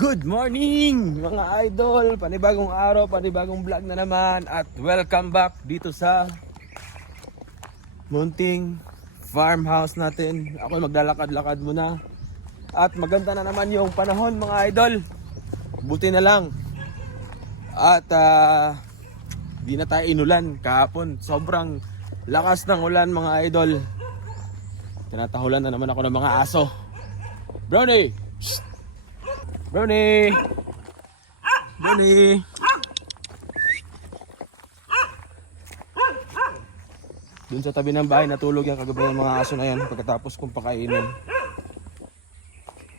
Good morning mga idol! Panibagong araw, panibagong vlog na naman at welcome back dito sa munting farmhouse natin. Ako maglalakad-lakad muna at maganda na naman yung panahon mga idol. Buti na lang at di na tayo inulan kahapon. Sobrang lakas ng ulan mga idol. Tinatahulan na naman ako ng mga aso. Brownie! Shh! Brownie! Brownie! Doon sa tabi ng bahay natulog yung kagabi ng mga aso na yan pagkatapos kong pakainin.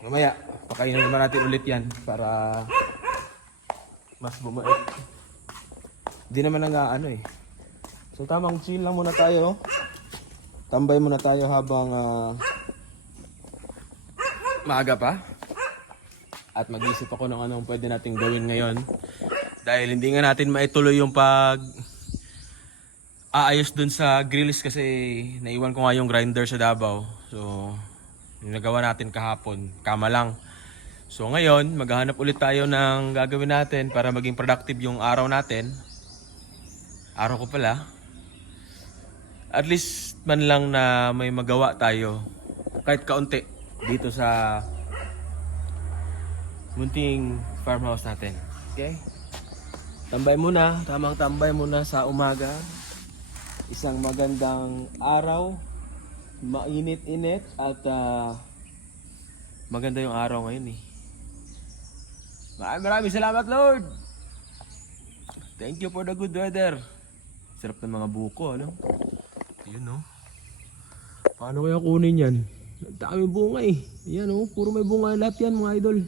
Mamaya, pakainin naman natin ulit yan para mas bumait. Hindi naman ano eh. So tamang chill lang muna tayo. Tambay muna tayo habang maaga pa. At mag-isip ako ng anong pwede nating gawin ngayon. Dahil hindi nga natin maituloy yung aayos dun sa grills kasi naiwan ko nga yung grinder sa Davao. So, yung nagawa natin kahapon, kama lang. So ngayon, maghahanap ulit tayo ng gagawin natin para maging productive yung araw natin. Araw ko pala. At least man lang na may magawa tayo. Kahit kaunti dito sa munting farmhouse natin. Okay? Tambay muna, tamang tambay muna sa umaga. Isang magandang araw, mainit-init at maganda yung araw ngayon eh. Maraming salamat Lord. Thank you for the good weather. Sarap ng mga buko, ano? Ayun no. Paano kaya kunin yan? Dami bunga eh. Ayan oh, puro may bunga lahat yan mga idol.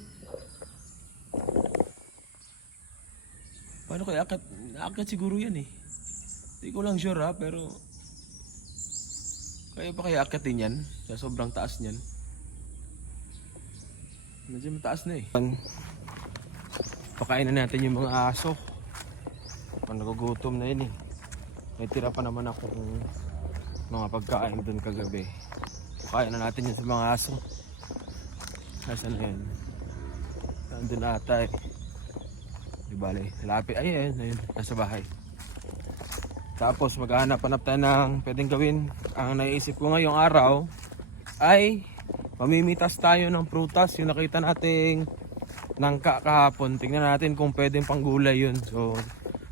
Paano kaya akit siguro yan eh. Hindi ko lang sure ha, pero kaya pa kaya akitin yan sa sobrang taas niyan. Medyo mataas na eh. Pakain na natin yung mga aso. Nagugutom na yun eh. May tira pa naman ako mga pagkain doon kagabi. Pakain na natin yun sa mga aso. Nasaan na yan? Nandun ata eh. Di bale, lapit. Ayun, nasa bahay. Tapos maghahanap-hanap tayo ng pwedeng gawin. Ang naisip ko ngayong araw ay mamimitas tayo ng prutas. Yung nakita nating nangka kahapon. Tingnan natin kung pwedeng panggulay yun. So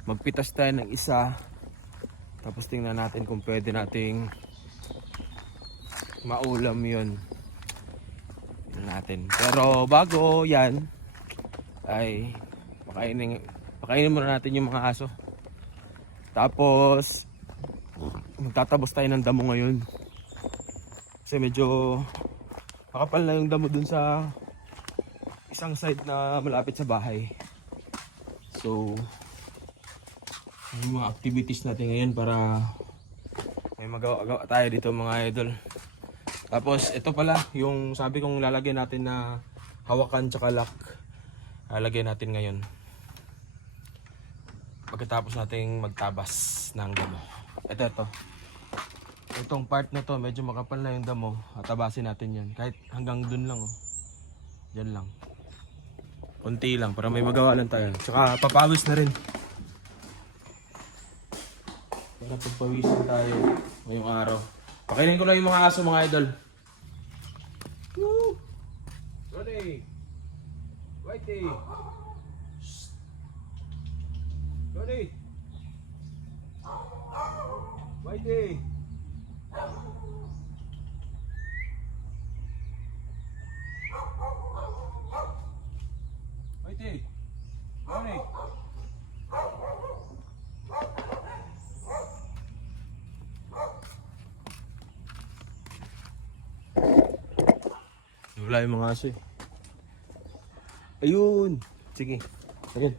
magpitas tayo ng isa. Tapos tingnan natin kung pwede nating maulam yun. Tingnan natin. Pero bago yan ay pakainin muna natin yung mga aso. Tapos magtatabos tayo ng damo ngayon. Kasi medyo makapal na yung damo dun sa isang side na malapit sa bahay. So yung mga activities natin ngayon para may magawa tayo dito mga idol. Tapos ito pala yung sabi kong lalagyan natin na hawakan tsaka lock. Lalagyan natin ngayon pagkatapos nating magtabas ng damo. Ito. Itong part na to medyo makapal na yung damo. Tabasin natin yan. Kahit hanggang dun lang oh. Diyan lang. Kunti lang para may magawa lang tayo. Tsaka papawis na rin. Para pagpawisin tayo ngayong araw. Pakainin ko lang yung mga aso mga idol. Woo! Ready! Whitey! Ready! Whitey! Whitey! Ready! Wala yung mga aso eh. Ayun! Sige. Ayun.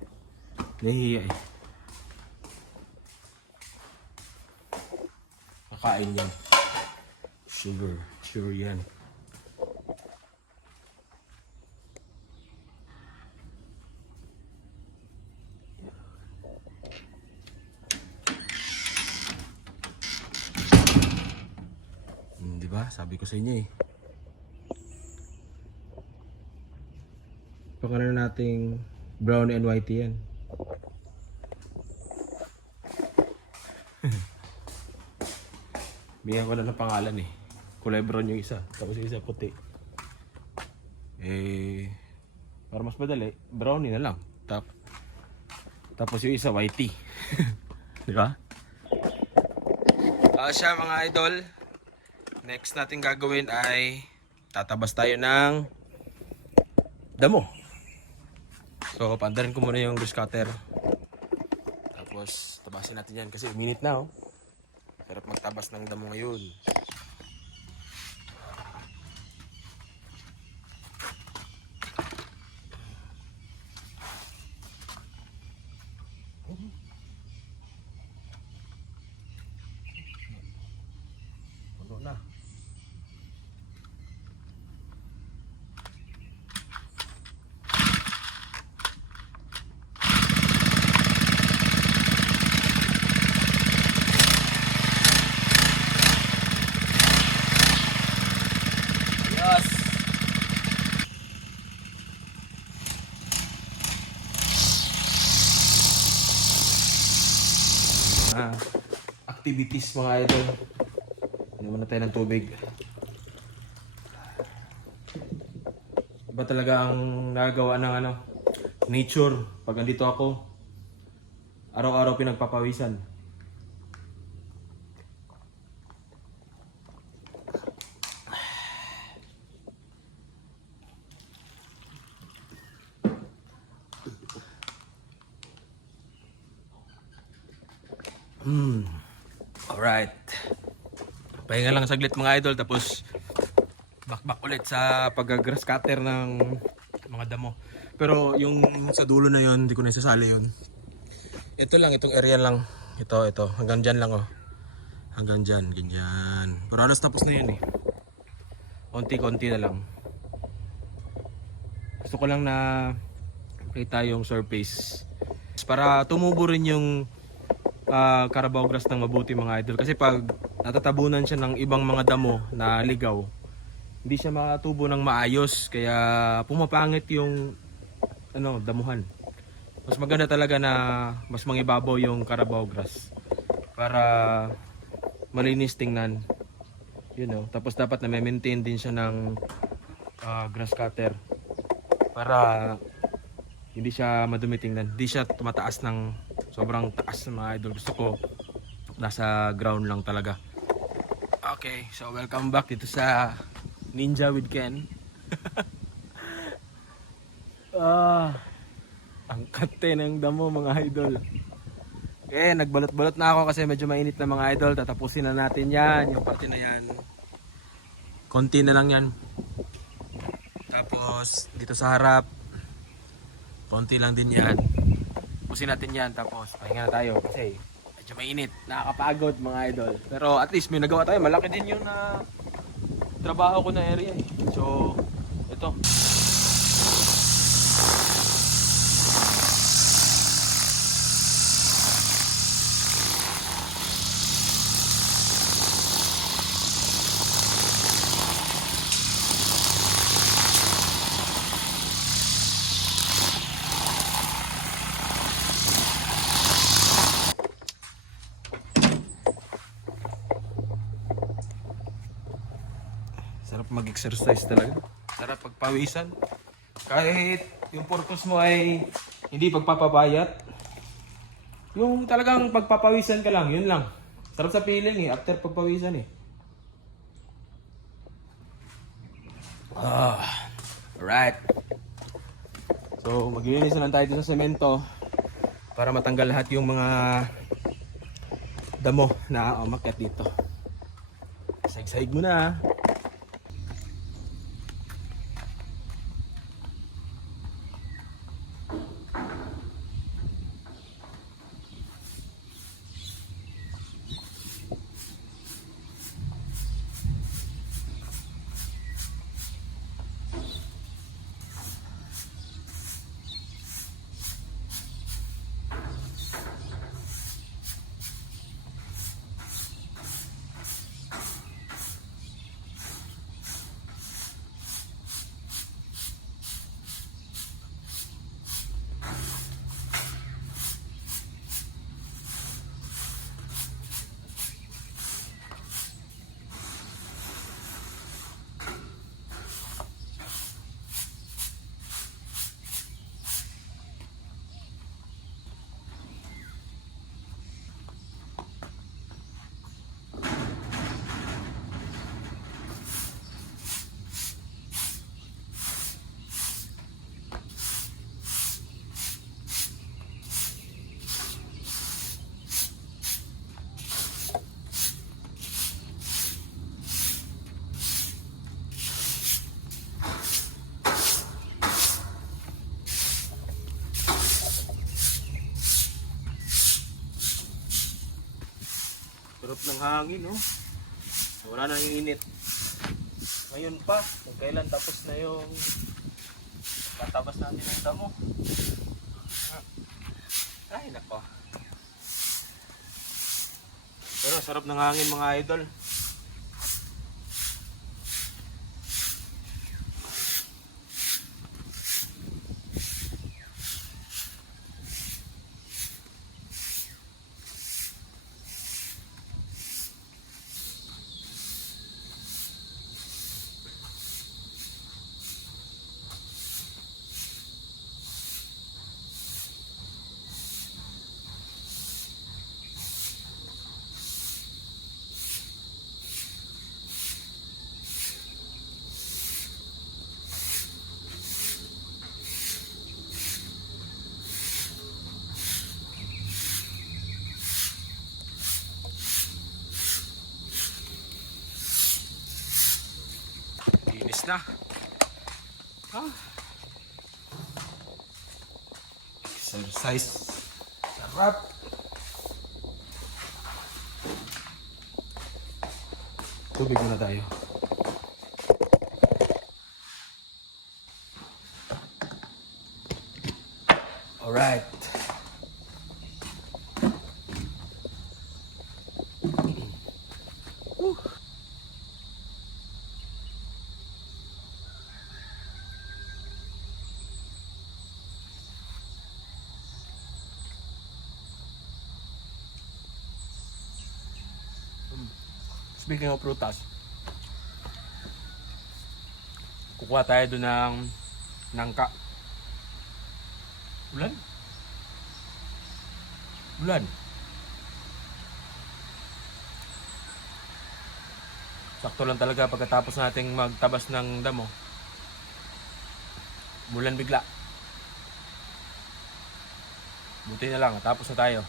Nahihiya eh. Kakain yan. Sure yan. Diba? Sabi ko sa inyo eh. Pangalan nating brown and white yan. Bigyan ko na ng pangalan eh. Kulay brown yung isa, tapos yung isa puti. Para mas madali, brownie na lang. Tapos yung isa whitey. Di ba? Siya mga idol. Next natin gagawin ay tatabas tayo ng damo. So, pandarin ko muna yung brush cutter. Tapos, tabasin natin yan kasi minute na oh. Sarap magtabas ng damo ngayon. Puno na. Activities mga idol. Hindi muna tayo ng tubig. Iba talaga ang nagagawa ng nature. Pag andito ako, araw-araw pinagpapawisan. Alright. Pahinga lang saglit mga idol, tapos bakbak ulit sa pag-grass cutter ng mga damo. Pero yung sa dulo na yon, hindi ko na isasali yun. Ito lang, itong area lang. Ito. Hanggang dyan lang oh. Hanggang dyan, ganyan. Pero halos tapos na yun eh. Konti-konti na lang. Gusto ko lang na kita yung surface. Para tumubo rin yung Carabao grass ng mabuti mga idol, kasi pag natatabunan siya ng ibang mga damo na ligaw, hindi siya makatubo ng maayos, kaya pumapangit yung damuhan. Mas maganda talaga na mas mangibabaw yung Carabao grass para malinis tingnan, tapos dapat na maintain din siya ng grass cutter para hindi siya madumi tingnan, hindi siya tumataas ng sobrang taas mga idol. Gusto ko nasa ground lang talaga. Okay, so welcome back dito sa Ninja with Ken. Ang kate ng damo mga idol. Okay, nagbalot-balot na ako kasi medyo mainit na mga idol. Tatapusin na natin yan, yung parte na yan. Konti na lang yan. Tapos dito sa harap, konti lang din yan. Tapusin natin yan, tapos pahinga na tayo kasi medyo mainit, nakakapagod mga idol. Pero at least may nagawa tayo, malaki din yung trabaho ko na area eh. So, ito. Sarap mag-exercise talaga. Sarap pagpawisan. Kahit yung purpose mo ay hindi pagpapabayat, yung talagang pagpapawisan ka lang, yun lang. Sarap sa feeling eh, after pagpawisan eh. Alright. So maglilinis na lang tayo sa semento para matanggal lahat yung mga damo na umakyat dito. Sahig-sahig mo na. Sarap ng hangin, no? Wala na yung init. Ngayon pa, kung kailan tapos na yung tatabas natin ng damo. Ay, nako. Pero sarap ng hangin mga idol. Linis na. Ah. Exercise. Sarap. Tubig muna tayo. Alright. Speaking of prutas, kukuha tayo doon ng nangka. Bulan? Bulan. Sakto lang talaga pagkatapos nating magtabas ng damo. Bulan bigla. Buti na lang, tapos na tayo.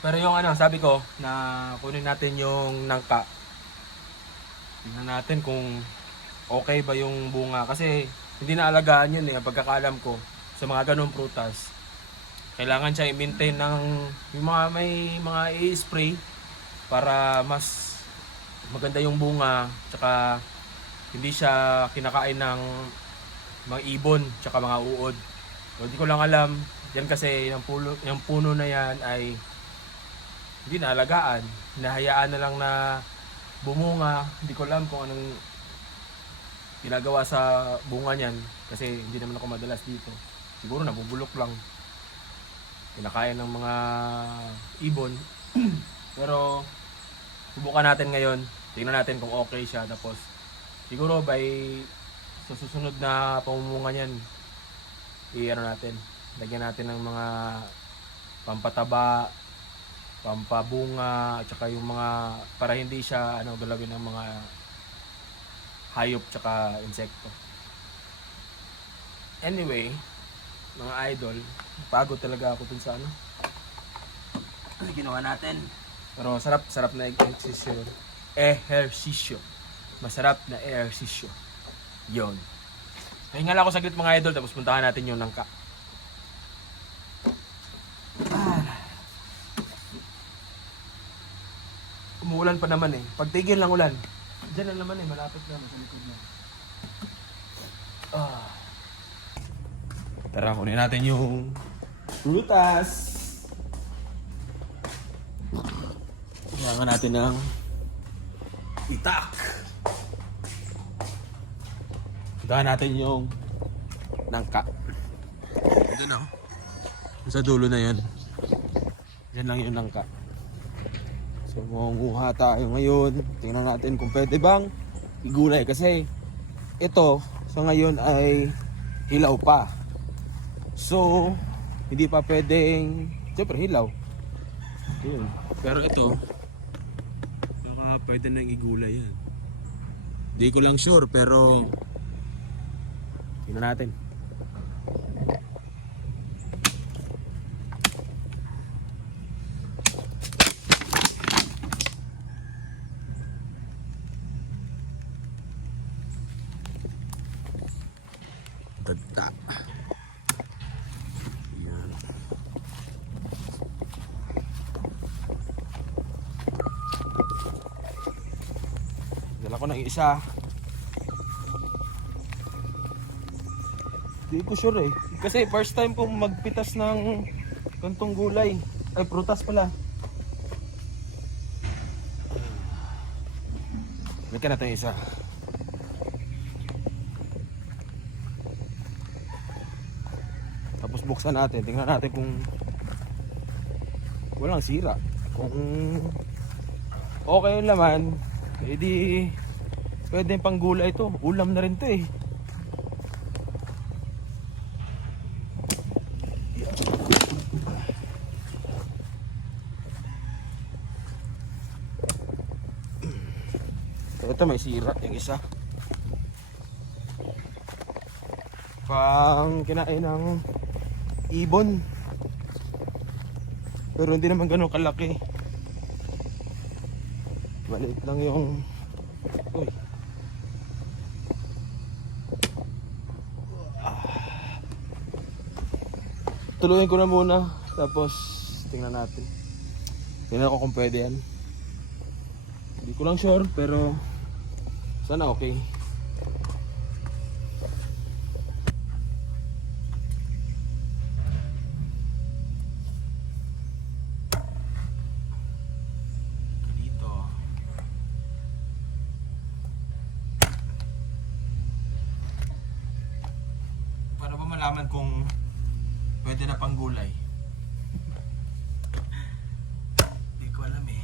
Pero yung sabi ko na kunin natin yung nangka. Tingnan natin kung okay ba yung bunga. Kasi hindi na alagaan yun ang pagkakaalam ko sa mga ganong prutas. Kailangan siya i-maintain ng yung mga may mga i-spray para mas maganda yung bunga. Tsaka hindi siya kinakain ng mga ibon tsaka mga uod. So, hindi ko lang alam. Yan kasi yung puno na yan ay hindi na alagaan, hinahayaan na lang na bumunga. Hindi ko alam kung anong ginagawa sa bunga niyan kasi hindi naman ako madalas dito. Siguro nabubulok lang, kinakain ng mga ibon. Pero subukan natin ngayon, tingnan natin kung okay siya. Tapos siguro sa susunod na pamumunga niyan, natin, lagyan natin ng mga pampataba, pampabunga, at saka yung mga para hindi siya galawin ng mga hayop tsaka insekto. Anyway, mga idol, pagod talaga ako dun sa ginawa natin. Pero sarap na ehersisyo. Masarap na ehersisyo. Yun. Hinga lang ako saglit mga idol, tapos puntahan natin yung nangka. Umuulan pa naman Pagtigil lang ulan. Diyan lang naman malapit na sa likod na. Tara, kunin natin yung prutas. Kailangan natin ng itak. Puntahan natin yung nangka. Diyan sa dulo na yun. Diyan lang yung nangka. So mangunguha tayo ngayon. Tingnan natin kung pwede bang igulay. Kasi ito sa ngayon ay hilaw pa. So hindi pa pwedeng, siyempre hilaw. Yun. Pero ito baka pwede nang igulay yan. Hindi ko lang sure pero tingnan natin. Tagta. Yan. ako ng isa. Di ko sure eh. Kasi first time kong magpitas ng gantong gulay. Ay, prutas pala. Balikan natin yung isa. Tapos buksan natin. Tingnan natin kung walang sira. Kung okay yung laman, edi pwede pang gulay ito. Ulam na rin to eh. Ito may sira yung isa. Pang kinain ng ibon. Pero hindi naman ganun kalaki. Maliit lang yung... Uy. Tuluyin ko na muna. Tapos tingnan natin. Tingnan ko kung pwede yan. Hindi ko lang sure pero sana okay. Dito. Para ba malaman kung pwede na pang gulay? Hindi ko alam eh.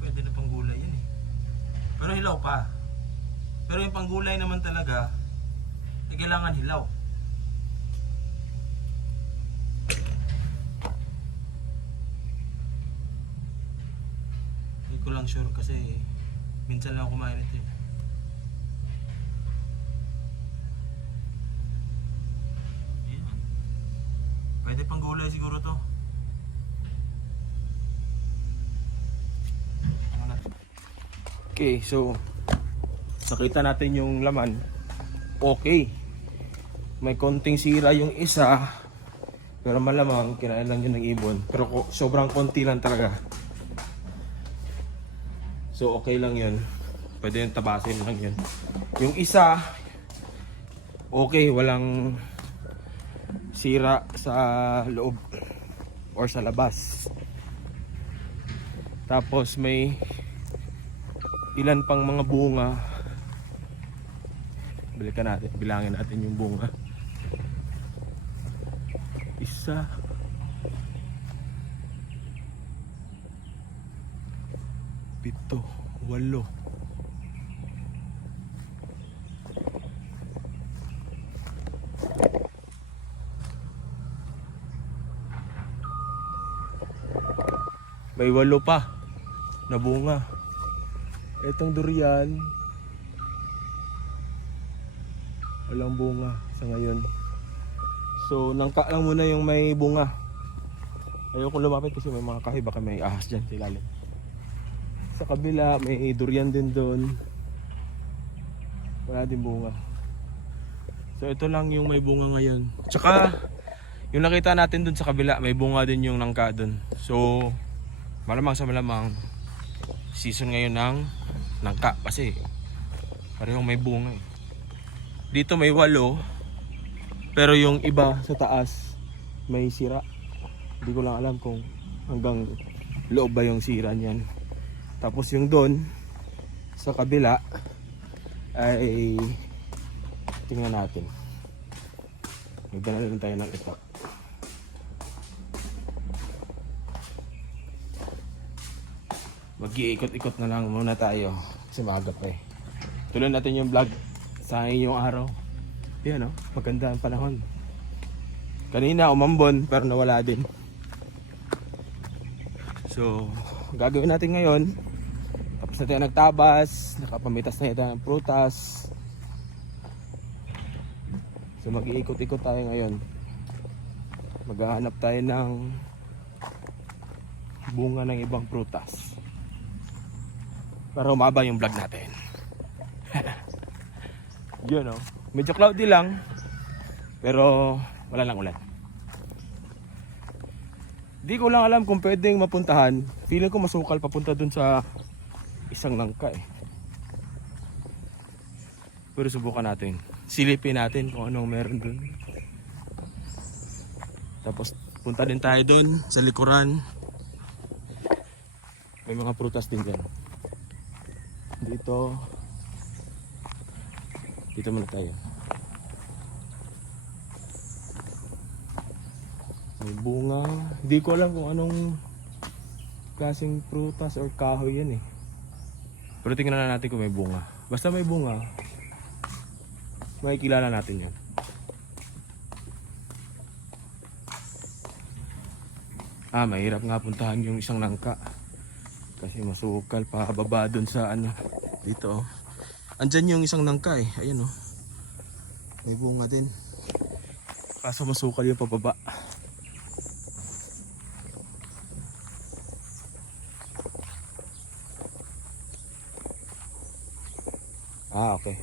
Pwede na panggulay yan eh. Pero hilaw pa. Pero yung panggulay naman talaga, eh, kailangan hilaw. Hindi ko lang sure kasi minsan lang ako kumain ito eh. Ayan. Pwede panggulay siguro to. Okay, so nakita natin yung laman. Okay. May konting sira yung isa. Pero malamang kinain lang yun ng ibon. Pero sobrang konti lang talaga. So okay lang yun. Pwede yung tabasin lang yun. Yung isa, okay, walang sira sa loob or sa labas. Tapos may ilan pang mga bunga. Balikan natin, bilangin natin yung bunga. Isa, pito, 8. May 8 pa na bunga. Itong durian, walang bunga sa ngayon. So nangka lang muna yung may bunga. Ayoko lumapit kasi may mga kahoy, baka may ahas dyan sa ilalim. Sa kabila may durian din doon. Wala din bunga. So ito lang yung may bunga ngayon. Tsaka yung nakita natin doon sa kabila, may bunga din yung nangka doon. So malamang sa malamang season ngayon ng nangka kasi parehong may bunga eh. Dito may 8, pero yung iba sa taas may sira. Hindi ko lang alam kung hanggang loob ba yung sira niyan. Tapos yung doon sa kabila ay tingnan natin. Magdala rin tayo ng ito. Mag-iikot-ikot na lang muna tayo kasi maaga pa eh. Tuloy natin yung vlog sa inyong araw. Yan o, maganda ang panahon. Kanina umambon pero nawala din. So gagawin natin ngayon, tapos na tayo nagtabas, nakapamitas na ito ng prutas. So mag-iikot-ikot tayo ngayon. Maghahanap tayo ng bunga ng ibang prutas para umaba yung vlog natin. Yun oh. Medyo cloudy lang. Pero wala lang ulan. Di ko lang alam kung pwedeng mapuntahan. Feeling ko masukal papunta dun sa isang nangka eh. Pero subukan natin. Silipin natin kung anong meron dun. Tapos punta din tayo dun sa likuran. May mga prutas din dyan. Dito muna tayo. May bunga. Hindi ko alam kung anong klaseng prutas or kahoy yan eh. Pero tingnan na natin kung may bunga. Basta may bunga, makikilala natin yun. Mahirap nga puntahan yung isang nangka. Kasi masukal pa baba dun sa ano. Dito oh. Andyan yung isang nangka eh. Ayan oh. May bunga din. Kaso masukal yung pababa. Okay.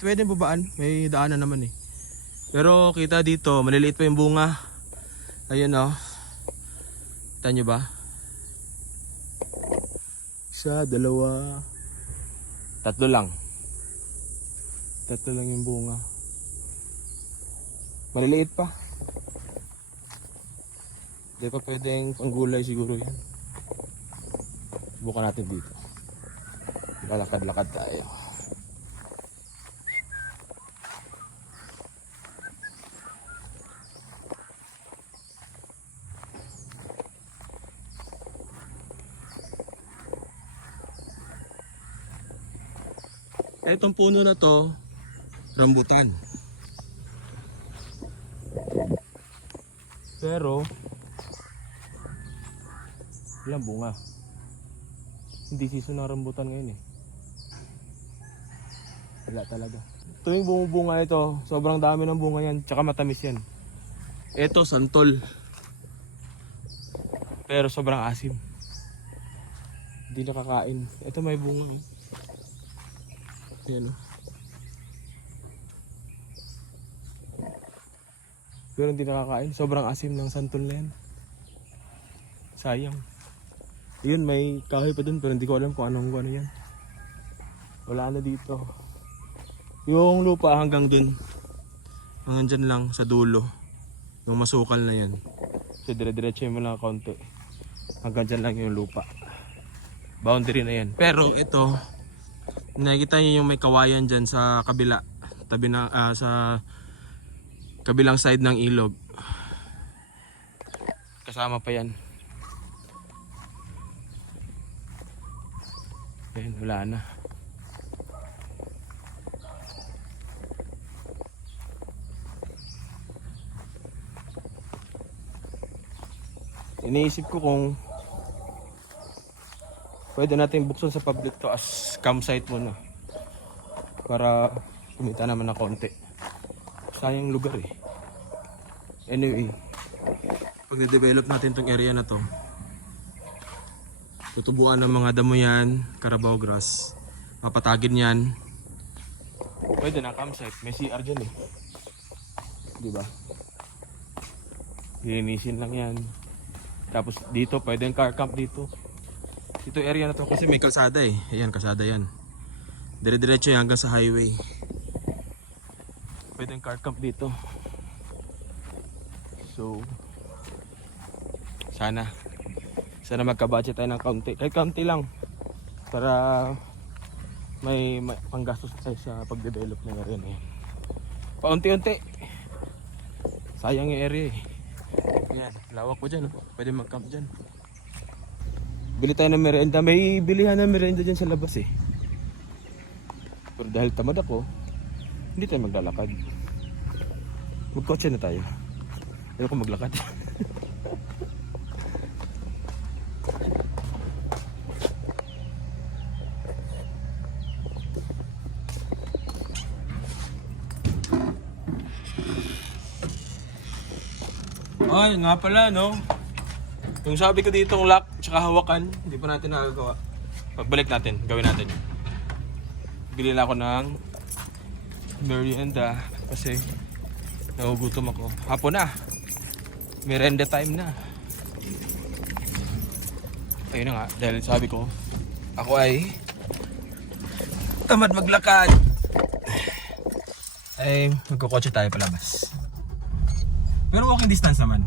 Pwede babaan. May daanan naman eh. Pero kita dito, maliliit pa yung bunga. Ayun oh. Kita nyo ba? Isa, dalawa, tatlo lang yung bunga. Maliliit pa. Hindi pa pwedeng panggulay siguro yan. Subukan natin dito. Lalakad-lakad tayo. Itong puno na to, rambutan. Pero walang bunga. Hindi season ng rambutan ngayon eh. Wala talaga. Tuwing bumubunga ito, sobrang dami ng bunga yan, tsaka matamis yan. Ito santol. Pero sobrang asim. Hindi nakakain. Ito may bunga eh. Yan. Pero hindi nakakain. Sobrang asim ng santol na yan. Sayang. Yun, may kahoy pa dun pero hindi ko alam kung ano yan. Wala na dito. Yung lupa hanggang dun. Hanggang dyan lang sa dulo. Yung masukal na yan. So dire-diretso mo lang kaunti. Hanggang dyan lang yung lupa. Boundary na yan. Pero ito, nakikita niyo yung may kawayan dyan sa kabila, tabi na, sa kabilang side ng ilog. Kasama pa yan. Ayan, wala na. Iniisip ko kung pwede natin buksan sa public to as campsite muna. Para kumita naman na konti. Sayang lugar eh. Anyway, pag na-develop natin tong area na to, tutubuan ng mga damo yan, Carabao grass. Papatagin yan. Pwede na campsite. May CR dyan eh. Diba? Linisin lang yan. Tapos dito, pwede yung car camp dito. Ito area na to kasi may kalsada eh. Ayan, kalsada yan. Dire-diretso yan hanggang sa highway. Pwede yung car camp dito. So, sana magka-budget tayo ng kaunti. Kahit kaunti lang. Para may panggastos tayo sa pag-develop ng area na yan. Paunti-unti. Sayang yung area eh. Ayan, lawak po dyan. Pwede mag-camp dyan. Bili tayo ng merienda. May bilihan ng merienda dyan sa labas eh. Pero dahil tamad ako, hindi tayo maglalakad. Magkotse na tayo. Ayaw ko maglakad. Ay, nga pala no. Yung sabi ko dito, lock tsaka hawakan, hindi pa natin nagagawa. Pagbalik natin, gawin natin. Bili na ako ng merienda kasi nagugutom ako. Hapon na. Merienda time na. Ayun na nga, dahil sabi ko, ako ay tamad maglakad. Ay, magkukotse tayo palabas. Pero walking distance naman.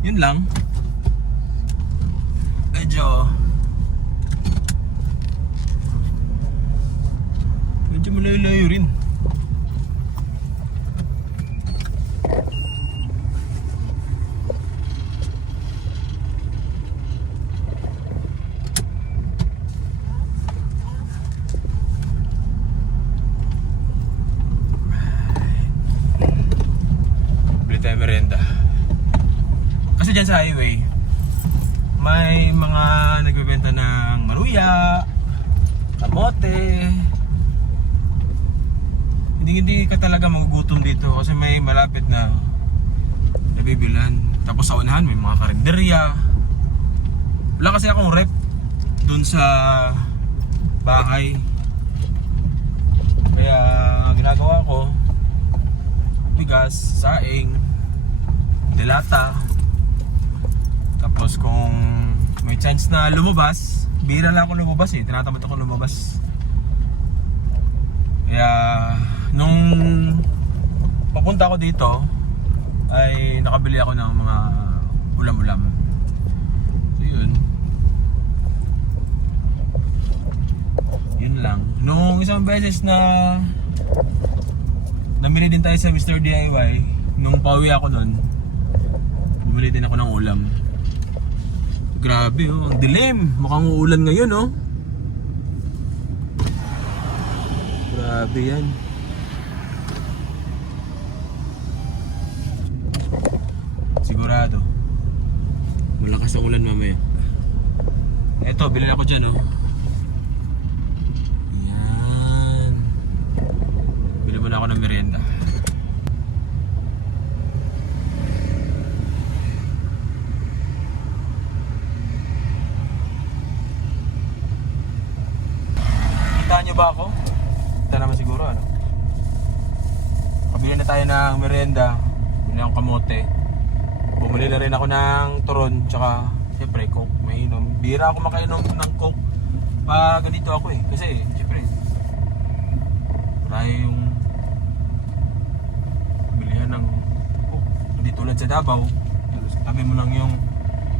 Yun lang. Medyo malayo-layo rin. Bili tayo merienda. Kasi dyan sa highway may mga nagbebenta ng maruya, kamote. Hindi ka talaga magugutom dito kasi may malapit na nabibilan. Tapos sa unahan may mga karinderya. Wala kasi akong rep dun sa bahay. Kaya ginagawa ko bigas, saing, delata. Tapos kung may chance na lumabas, bihira lang ako lumabas eh. Tinatamad ako lumabas. Kaya nung papunta ako dito ay nakabili ako ng mga ulam-ulam. So yun. Yun lang. Nung isang beses na namili din tayo sa Mr. DIY, nung pauwi ako nun, bumili din ako ng ulam. Grabe oh, ang dilim. Mukhang uulan ngayon oh. Grabe yan. Sigurado malakas ang ulan mamaya. Eto, bilhin ako dyan oh. Yan. Bilhin muna ako ng merienda. Kita nyo ba ako? Kita naman siguro ano. Pabili na tayo ng merienda. Bili akong kamote. Bumili na rin ako ng turon. Tsaka siyempre coke. May inom. Bira ako makainom ng coke pag ganito ako eh. Kasi siyempre marami yung bilihan ng coke. Hindi tulad sa Davao. Tabi mo lang yung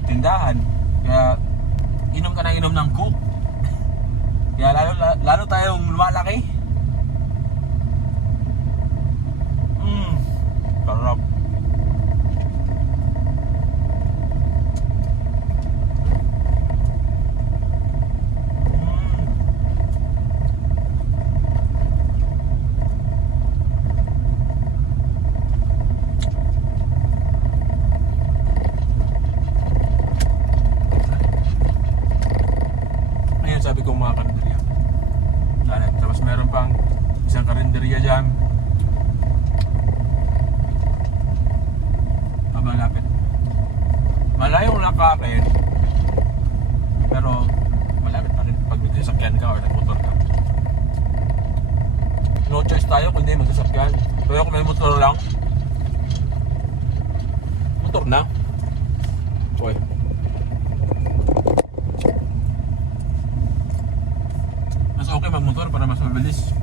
tindahan. Kaya inom ka na inom ng coke. Kaya lalo tayong lumalaki. Sarap. Ayun, sabi ko mga karinderya. Tapos meron pang isang karinderya dyan. Malapit. Malayong lakarin. Pero malapit pa rin pag nagsasakyan ka o nagmotor ka. No choice tayo kundi magsasakyan. Pero kung may motor lang, motor na. Uy. Mas okay magmotor para mas mabilis.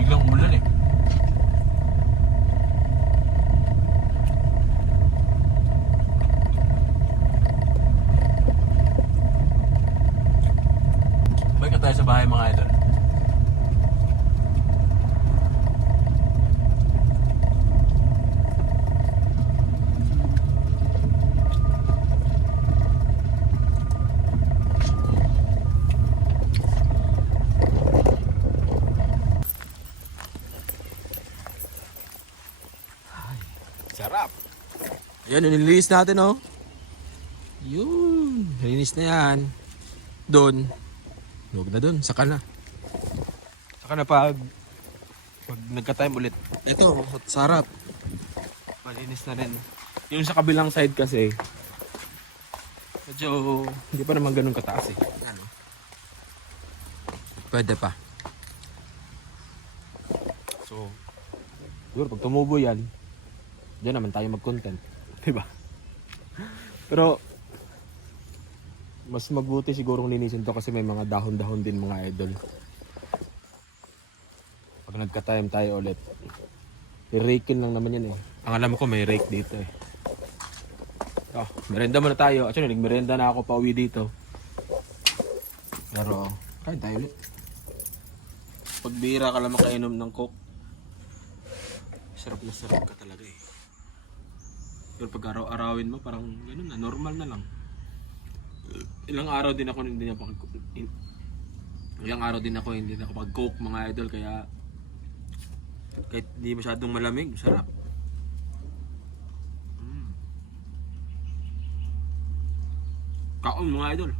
Biglang umulan eh. Balik na tayo sa bahay mga idol. Sarap. Yan, nilinis natin oh. Yun, nilinis na yan. Doon. Huwag na doon, saka na. Saka na pag nagka-time ulit. Ito, sa harap. Malinis na rin. Yung sa kabilang side kasi, medyo hindi pa naman ganun kataas eh. Ano? Pwede pa. So, siguro pag tumubo yan, diyan naman tayo mag-content. Diba? Pero, mas mabuti siguro linisin to kasi may mga dahon-dahon din mga idol. Pag nagka-time tayo ulit, i-rakein lang naman yan eh. Ang alam ko may rake dito eh. Oh, merenda muna tayo. Actually, nagmerenda na ako pauwi dito. Pero, kain tayo ulit. Pag bira ka lang makainom ng coke, sarap na sarap ka talaga eh. Pero pag araw-arawin mo, parang gano'n na, normal na lang. Ilang araw din ako hindi pag-coke mga idol, kaya kahit hindi masyadong malamig, sarap. Kaon mga idol.